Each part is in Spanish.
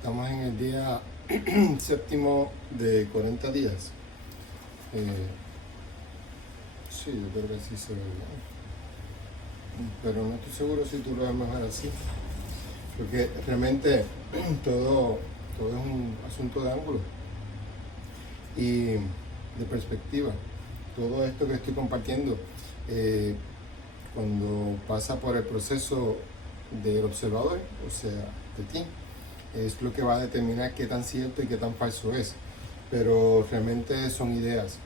Estamos en el día séptimo de 40 días. Sí, yo creo que así se ve bien. Pero no estoy seguro si tú lo ves mejor así. Porque realmente todo es un asunto de ángulo y de perspectiva. Todo esto que estoy compartiendo, cuando pasa por el proceso del observador, o sea, de ti, es lo que va a determinar qué tan cierto y qué tan falso es. Pero realmente son ideas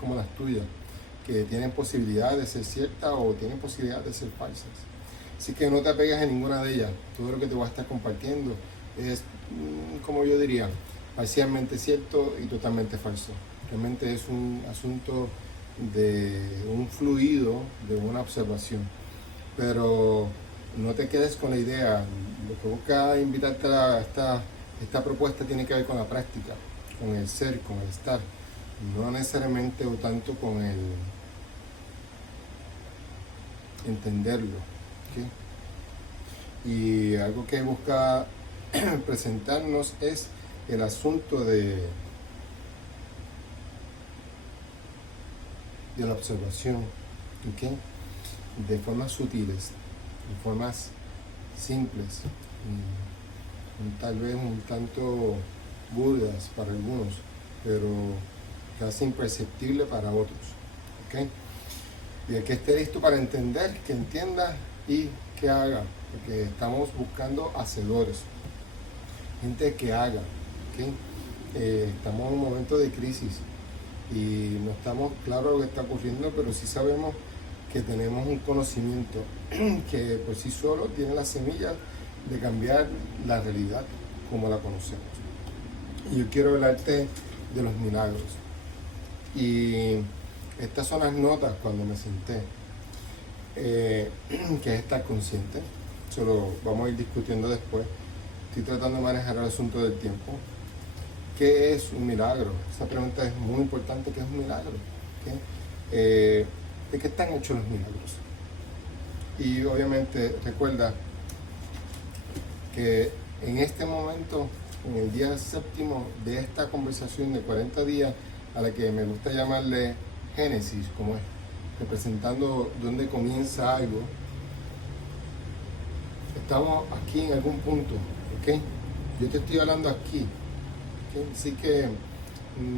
como las tuyas, que tienen posibilidad de ser ciertas o tienen posibilidad de ser falsas. Así que no te apegues a ninguna de ellas. Todo lo que te voy a estar compartiendo es, como yo diría, parcialmente cierto y totalmente falso. Realmente es un asunto de un fluido, de una observación. Pero no te quedes con la idea. Lo que busca invitarte a esta propuesta tiene que ver con la práctica, con el ser, con el estar. No necesariamente o tanto con el entenderlo. ¿Okay? Y algo que busca presentarnos es el asunto de la observación, ¿okay? De formas sutiles, de formas simples, tal vez un tanto burdas para algunos, pero casi imperceptible para otros. ¿Okay? Y el que esté listo para entender, que entienda y que haga, porque estamos buscando hacedores, gente que haga. ¿Okay? Estamos en un momento de crisis y no estamos claros lo que está ocurriendo, pero sí sabemos que tenemos un conocimiento que por sí solo tiene las semillas de cambiar la realidad como la conocemos. Y yo quiero hablarte de los milagros. Y estas son las notas cuando me senté, que es estar consciente. Eso lo vamos a ir discutiendo después. Estoy tratando de manejar el asunto del tiempo. ¿Qué es un milagro? Esa pregunta es muy importante. ¿Qué es un milagro? ¿Okay? ¿De qué están hechos los milagros? Y obviamente recuerda que en este momento, en el día séptimo de esta conversación de 40 días, a la que me gusta llamarle Génesis, como es, representando dónde comienza algo, estamos aquí en algún punto, ¿ok? Yo te estoy hablando aquí, ¿okay? Así que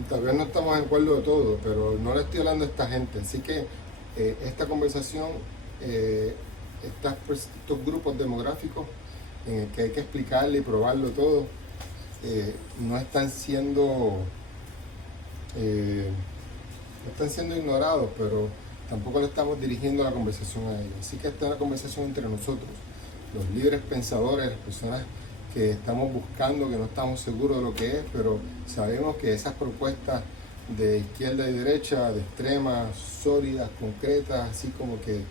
tal vez no estamos de acuerdo de todo, pero no le estoy hablando a esta gente, así que esta conversación, estos grupos demográficos en el que hay que explicarle y probarlo todo, no están siendo ignorados, pero tampoco le estamos dirigiendo la conversación a ellos. Así que esta es una conversación entre nosotros, los libres pensadores, las personas que estamos buscando, que no estamos seguros de lo que es, pero sabemos que esas propuestas de izquierda y derecha, de extremas, sólidas, concretas, así como que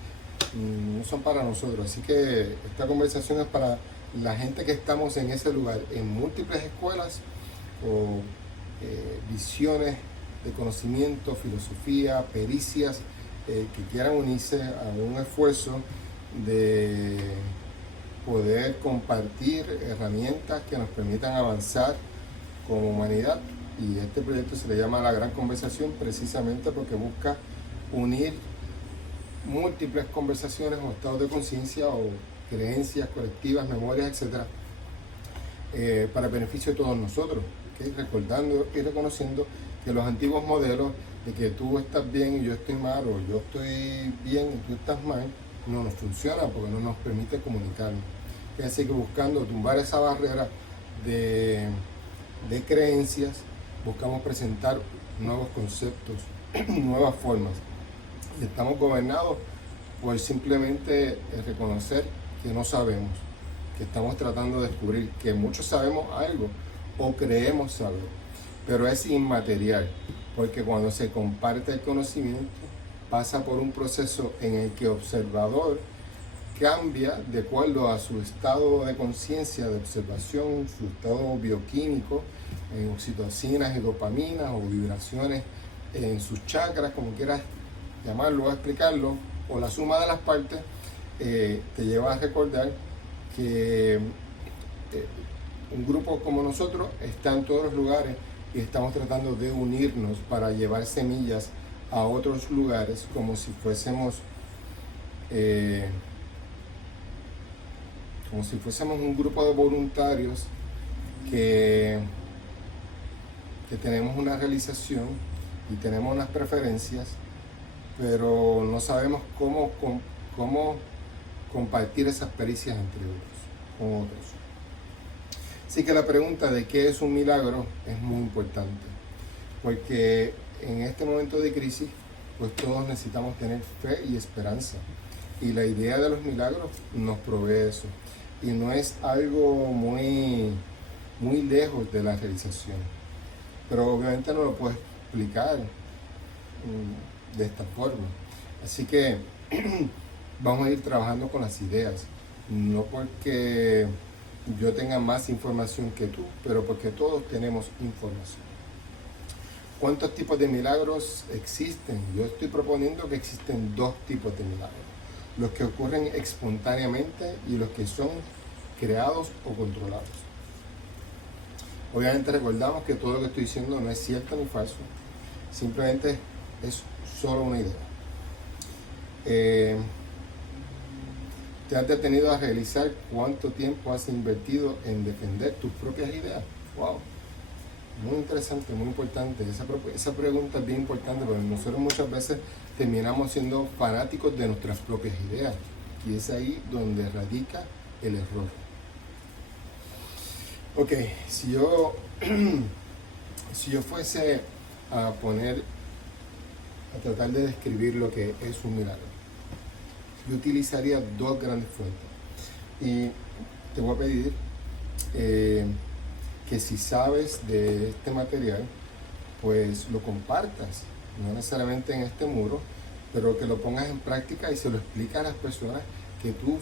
no son para nosotros. Así que esta conversación es para la gente que estamos en ese lugar, en múltiples escuelas o visiones de conocimiento, filosofía, pericias, que quieran unirse a un esfuerzo de poder compartir herramientas que nos permitan avanzar como humanidad. Y este proyecto se le llama La Gran Conversación precisamente porque busca unir múltiples conversaciones o estados de conciencia o creencias colectivas, memorias, etc., para el beneficio de todos nosotros, ¿okay? Recordando y reconociendo que los antiguos modelos de que tú estás bien y yo estoy mal, o yo estoy bien y tú estás mal, no nos funciona porque no nos permite comunicarnos. Así que buscando tumbar esa barrera de creencias, buscamos presentar nuevos conceptos, nuevas formas. Y estamos gobernados por simplemente reconocer que no sabemos, que estamos tratando de descubrir, que muchos sabemos algo o creemos saber, pero es inmaterial, porque cuando se comparte el conocimiento pasa por un proceso en el que el observador cambia de acuerdo a su estado de conciencia, de observación, su estado bioquímico, en oxitocinas y dopaminas o vibraciones en sus chakras, como quieras llamarlo o explicarlo, o la suma de las partes, te lleva a recordar que un grupo como nosotros está en todos los lugares y estamos tratando de unirnos para llevar semillas a otros lugares como si fuésemos un grupo de voluntarios que tenemos una realización y tenemos unas preferencias, pero no sabemos cómo compartir esas pericias entre otros, con otros. Así que la pregunta de qué es un milagro es muy importante, porque en este momento de crisis, pues todos necesitamos tener fe y esperanza. Y la idea de los milagros nos provee eso. Y no es algo muy lejos de la realización. Pero obviamente no lo puedo explicar de esta forma. Así que vamos a ir trabajando con las ideas. No porque yo tenga más información que tú, pero porque todos tenemos información. ¿Cuántos tipos de milagros existen? Yo estoy proponiendo que existen 2 tipos de milagros. Los que ocurren espontáneamente y los que son creados o controlados. Obviamente recordamos que todo lo que estoy diciendo no es cierto ni falso, simplemente es solo una idea. ¿Te has detenido a realizar cuánto tiempo has invertido en defender tus propias ideas? ¡Wow! Muy interesante, muy importante. Esa pregunta es bien importante porque nosotros muchas veces terminamos siendo fanáticos de nuestras propias ideas y es ahí donde radica el error. Ok, si yo fuese a tratar de describir lo que es un milagro, yo utilizaría 2 grandes fuentes. Y te voy a pedir que si sabes de este material, pues lo compartas, no necesariamente en este muro, pero que lo pongas en práctica y se lo expliques a las personas que tú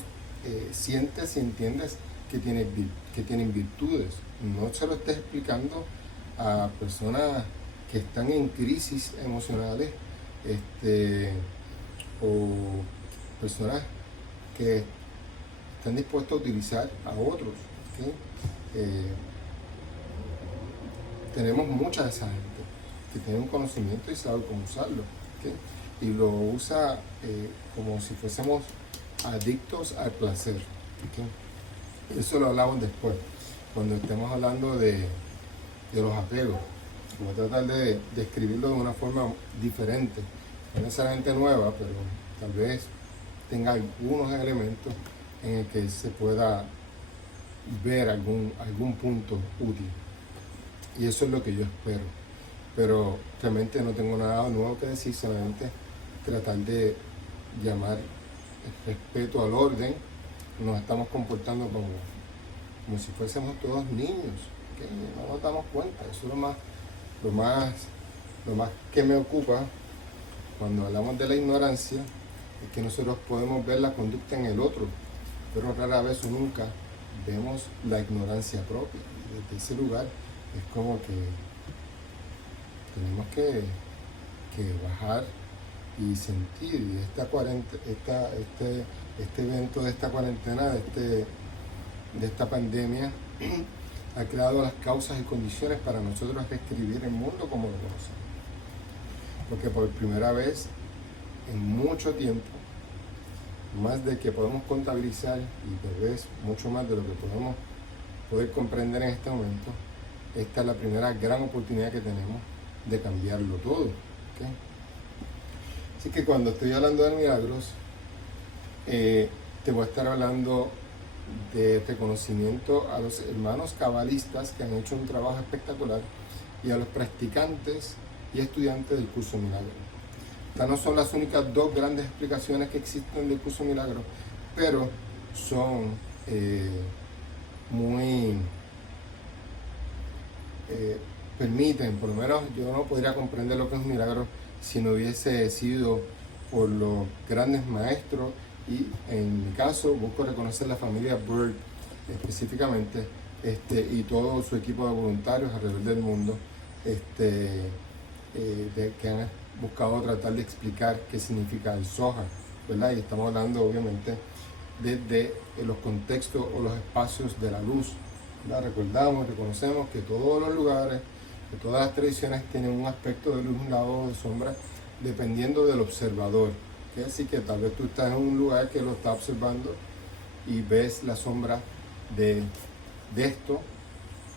sientes y entiendes que tienen virtudes. No se lo estés explicando a personas que están en crisis emocionales o personas que están dispuestas a utilizar a otros. ¿Okay? Tenemos mucha de esa gente que tiene un conocimiento y sabe cómo usarlo, ¿okay? Y lo usa como si fuésemos adictos al placer, ¿okay? Eso lo hablamos después, cuando estemos hablando de los apegos. Voy a tratar de describirlo de una forma diferente, no necesariamente nueva, pero tal vez tenga algunos elementos en el que se pueda ver algún punto útil. Y eso es lo que yo espero. Pero realmente no tengo nada nuevo que decir, solamente tratar de llamar respeto al orden. Nos estamos comportando como si fuésemos todos niños, ¿okay? No nos damos cuenta. Eso es lo más que me ocupa cuando hablamos de la ignorancia, es que nosotros podemos ver la conducta en el otro, pero rara vez o nunca vemos la ignorancia propia. Y desde ese lugar es como que tenemos que bajar y sentir. Y este evento de esta cuarentena, de esta pandemia, ha creado las causas y condiciones para nosotros reescribir el mundo como lo conocemos. Porque por primera vez en mucho tiempo, más de que podemos contabilizar y tal vez mucho más de lo que podemos poder comprender en este momento, esta es la primera gran oportunidad que tenemos de cambiarlo todo. ¿Okay? Así que cuando estoy hablando de milagros, te voy a estar hablando de reconocimiento a los hermanos cabalistas que han hecho un trabajo espectacular y a los practicantes y estudiantes del curso Milagro. Estas no son las únicas 2 grandes explicaciones que existen del curso Milagro, pero son permiten, por lo menos yo no podría comprender lo que es un milagro si no hubiese sido por los grandes maestros, y en mi caso busco reconocer la familia Bird específicamente, y todo su equipo de voluntarios alrededor del mundo, que han buscado tratar de explicar qué significa el Zohar, ¿verdad? Y estamos hablando obviamente de los contextos o los espacios de la luz, ¿verdad? Recordamos, reconocemos que todos los lugares, que todas las tradiciones tienen un aspecto de luz y un lado de sombra, dependiendo del observador. ¿Okay? Así que tal vez tú estás en un lugar que lo está observando y ves la sombra de esto,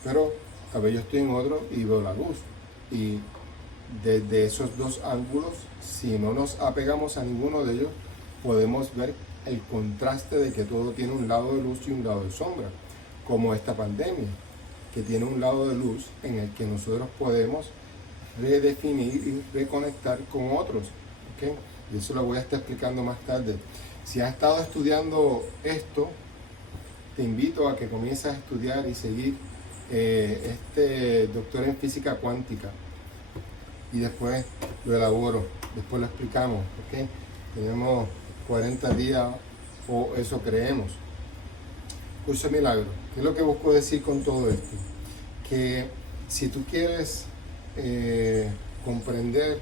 pero tal vez yo estoy en otro y veo la luz. Y desde esos dos ángulos, si no nos apegamos a ninguno de ellos, podemos ver el contraste de que todo tiene un lado de luz y un lado de sombra, como esta pandemia, que tiene un lado de luz en el que nosotros podemos redefinir y reconectar con otros. ¿Okay? Y eso lo voy a estar explicando más tarde. Si has estado estudiando esto, te invito a que comiences a estudiar y seguir este doctor en física cuántica. Y después lo elaboro, después lo explicamos. ¿Okay? Tenemos 40 días, o eso creemos. Curso de Milagro. ¿Qué es lo que busco decir con todo esto? Que si tú quieres comprender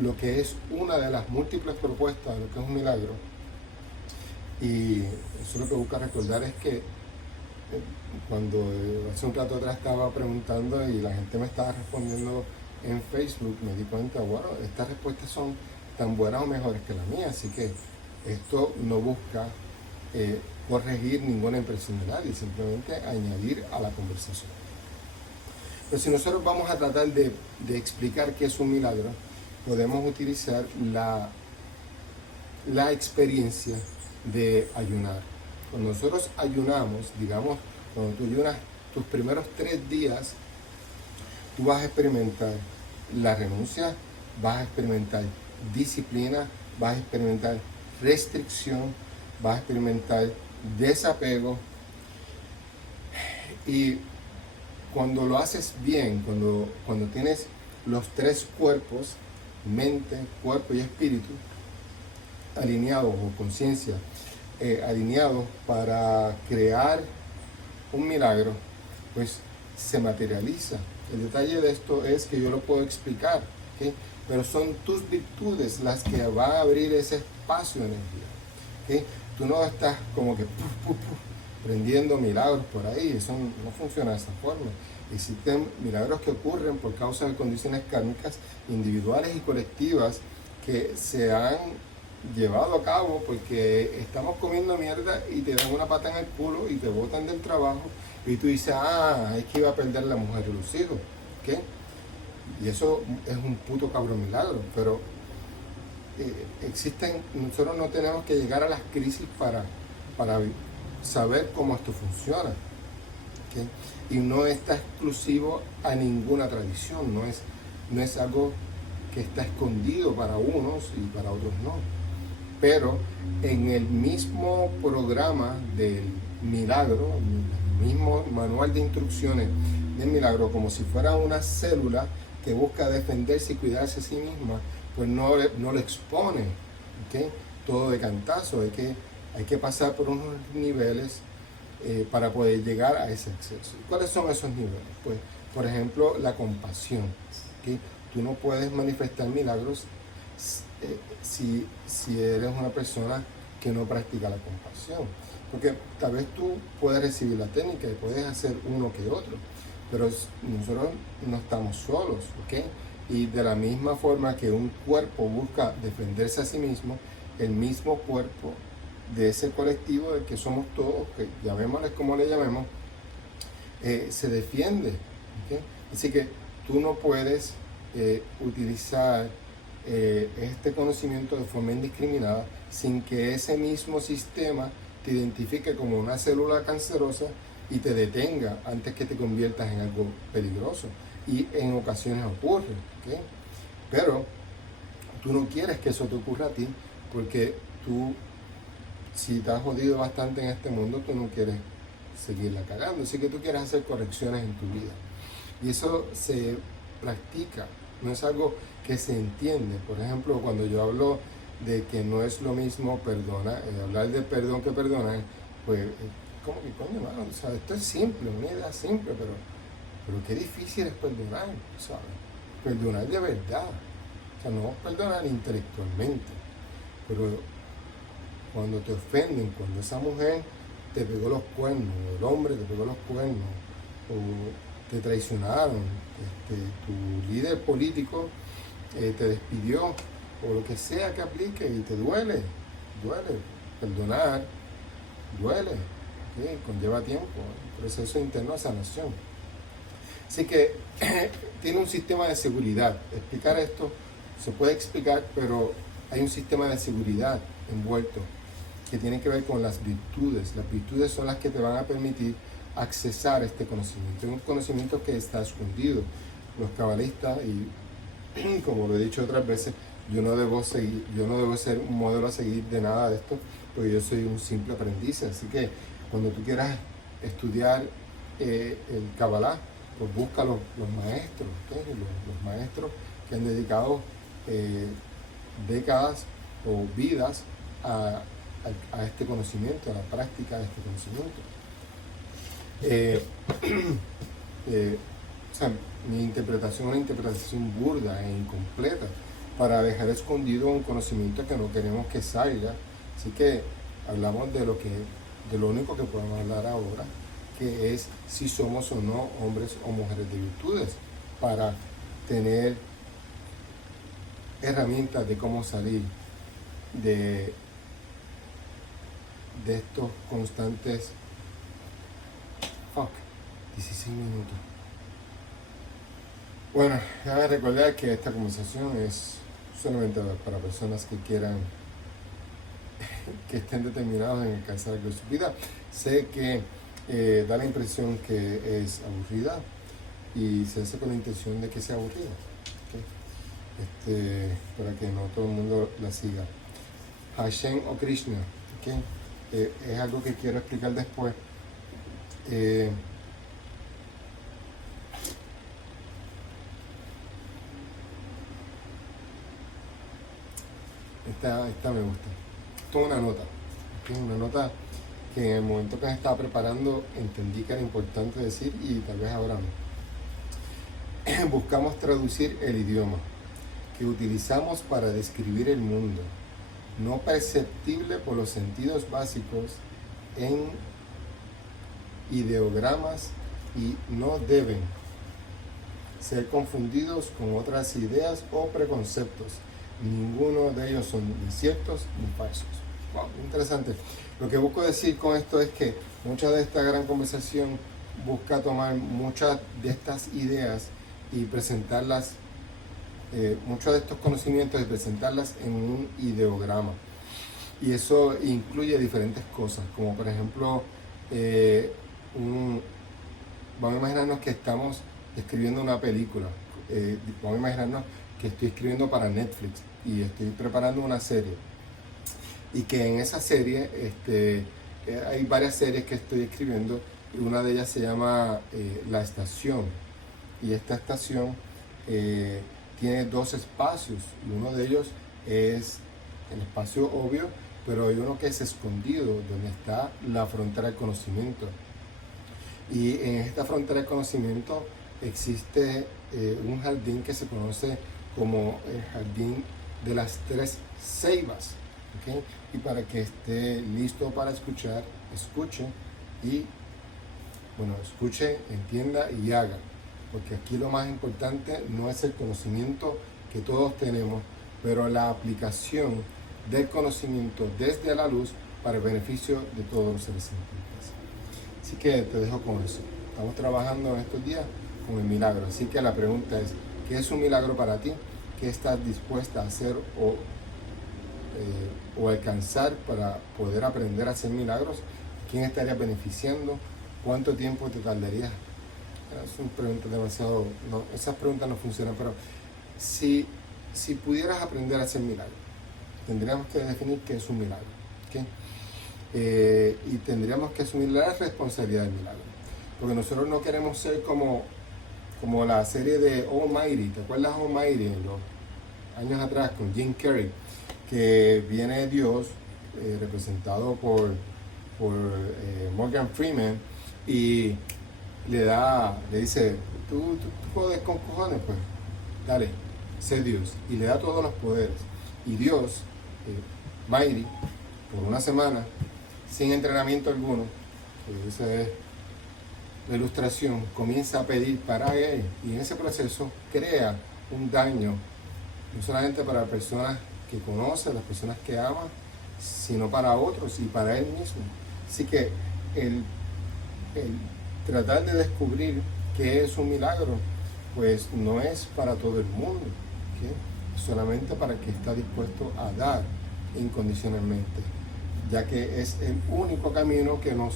lo que es una de las múltiples propuestas de lo que es un milagro, y eso lo que busca recordar es que cuando hace un rato atrás estaba preguntando y la gente me estaba respondiendo en Facebook, me di cuenta, bueno, estas respuestas son tan buenas o mejores que la mía, así que esto no busca corregir ninguna impresión de nadie, simplemente añadir a la conversación. Pero si nosotros vamos a tratar de explicar qué es un milagro, podemos utilizar la experiencia de ayunar. Cuando nosotros ayunamos, digamos, cuando tú ayunas tus primeros 3 días, tú vas a experimentar la renuncia, vas a experimentar disciplina, vas a experimentar restricción, vas a experimentar desapego. Y cuando lo haces bien, cuando tienes los 3 cuerpos, mente, cuerpo y espíritu, alineados, o conciencia, alineados para crear un milagro, pues se materializa. El detalle de esto es que yo lo puedo explicar, ¿okay? Pero son tus virtudes las que van a abrir ese espacio de energía. ¿Okay? Tú no estás como que prendiendo milagros por ahí, eso no funciona de esa forma. Existen milagros que ocurren por causa de condiciones kármicas individuales y colectivas que se han llevado a cabo porque estamos comiendo mierda y te dan una pata en el culo y te botan del trabajo y tú dices, es que iba a perder la mujer y los hijos. ¿Okay? Y eso es un puto cabrón milagro, pero nosotros no tenemos que llegar a las crisis para saber cómo esto funciona. ¿Okay? Y no está exclusivo a ninguna tradición, no es algo que está escondido para unos y para otros no. Pero en el mismo programa del milagro, el mismo manual de instrucciones del milagro, como si fuera una célula que busca defenderse y cuidarse a sí misma, pues no lo expone, ¿okay? Todo de cantazo. Hay que pasar por unos niveles para poder llegar a ese acceso. ¿Cuáles son esos niveles? Pues, por ejemplo, la compasión. ¿Okay? Tú no puedes manifestar milagros si eres una persona que no practica la compasión. Porque tal vez tú puedes recibir la técnica y puedes hacer uno que otro, pero nosotros no estamos solos, ¿ok? Y de la misma forma que un cuerpo busca defenderse a sí mismo, el mismo cuerpo de ese colectivo del que somos todos, que llamémosle como le llamemos, se defiende, ¿okay? Así que tú no puedes utilizar este conocimiento de forma indiscriminada sin que ese mismo sistema te identifique como una célula cancerosa y te detenga antes que te conviertas en algo peligroso. Y en ocasiones ocurre, ¿okay? Pero tú no quieres que eso te ocurra a ti, porque tú, si te has jodido bastante en este mundo, tú no quieres seguirla cagando, así que tú quieres hacer correcciones en tu vida. Y eso se practica, no es algo que se entiende. Por ejemplo, cuando yo hablo de que no es lo mismo perdonar, hablar de perdón que perdonar, pues como que coño, mano, o sea, esto es simple, una idea simple, pero qué difícil es perdonar, ¿sabes? Perdonar de verdad, o sea, no perdonar intelectualmente, pero cuando te ofenden, cuando esa mujer te pegó los cuernos, o el hombre te pegó los cuernos, o te traicionaron, tu líder político te despidió, o lo que sea que aplique y te duele, perdonar, duele, ¿okay? Conlleva tiempo, un proceso interno de sanación. Así que tiene un sistema de seguridad. Explicar esto se puede explicar, pero hay un sistema de seguridad envuelto que tiene que ver con las virtudes. Las virtudes son las que te van a permitir accesar este conocimiento. Es un conocimiento que está escondido. Los cabalistas, y como lo he dicho otras veces, yo no debo ser un modelo a seguir de nada de esto, porque yo soy un simple aprendiz. Así que cuando tú quieras estudiar el Kabbalah, pues busca los maestros, ¿okay? Los maestros que han dedicado décadas o vidas a este conocimiento, a la práctica de este conocimiento. O sea, mi interpretación es una interpretación burda e incompleta para dejar escondido un conocimiento que no queremos que salga. Así que hablamos de lo único que podemos hablar ahora, que es si somos o no hombres o mujeres de virtudes, para tener herramientas de cómo salir de estos constantes 16 minutos. Bueno, déjame recordar que esta conversación es solamente para personas que quieran, que estén determinados en alcanzar algo de su vida. Sé que da la impresión que es aburrida y se hace con la intención de que sea aburrida, ¿okay? Para que no todo el mundo la siga. Hashem o Krishna, ¿okay? Es algo que quiero explicar después. Esta me gusta. Esto es una nota. ¿Okay? Una nota que en el momento que me estaba preparando entendí que era importante decir y tal vez ahora no. Buscamos traducir el idioma que utilizamos para describir el mundo, no perceptible por los sentidos básicos, en ideogramas, y no deben ser confundidos con otras ideas o preconceptos. Ninguno de ellos son ni ciertos ni falsos. Wow, interesante. Lo que busco decir con esto es que mucha de esta gran conversación busca tomar muchas de estas ideas y presentarlas, muchos de estos conocimientos, y presentarlas en un ideograma. Y eso incluye diferentes cosas, como por ejemplo, vamos a imaginarnos que estamos escribiendo una película, vamos a imaginarnos que estoy escribiendo para Netflix y estoy preparando una serie, y que en esa serie hay varias series que estoy escribiendo, y una de ellas se llama La Estación, y esta estación tiene dos espacios, y uno de ellos es el espacio obvio, pero hay uno que es escondido, donde está la frontera del conocimiento. Y en esta frontera del conocimiento existe un jardín que se conoce como el jardín de las tres ceibas, ¿okay? Y para que esté listo para escuchar, escuche y, bueno, escuche, entienda y haga, porque aquí lo más importante no es el conocimiento que todos tenemos, pero la aplicación del conocimiento desde la luz para el beneficio de todos los seres sintientes. Así que te dejo con eso. Estamos trabajando en estos días con el milagro, así que la pregunta es, ¿qué es un milagro para ti? ¿Qué estás dispuesta a hacer o alcanzar para poder aprender a hacer milagros? ¿Quién estaría beneficiando? ¿Cuánto tiempo te tardarías? Son preguntas demasiado... No, esas preguntas no funcionan, pero si pudieras aprender a hacer milagros, tendríamos que definir qué es un milagro, ¿okay? Y tendríamos que asumir la responsabilidad del milagro, porque nosotros no queremos ser como la serie de Almighty. ¿Te acuerdas Almighty? En los años atrás con Jim Carrey, que viene Dios representado por Morgan Freeman, y le dice, tú puedes con cojones, pues dale, sé Dios, y le da todos los poderes. Y Dios, Mighty, por una semana, sin entrenamiento alguno, pues esa es la ilustración, comienza a pedir para él y en ese proceso crea un daño, no solamente para las personas que conoce, las personas que ama, sino para otros y para él mismo. Así que el tratar de descubrir qué es un milagro, pues no es para todo el mundo, ¿ok? Solamente para el que está dispuesto a dar incondicionalmente, ya que es el único camino que nos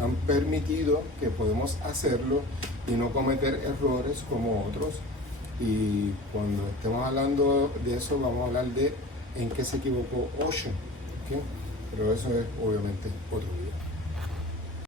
han permitido que podemos hacerlo y no cometer errores como otros. Y cuando estemos hablando de eso, vamos a hablar de en qué se equivocó Osho, ¿ok? Pero eso es obviamente otro día.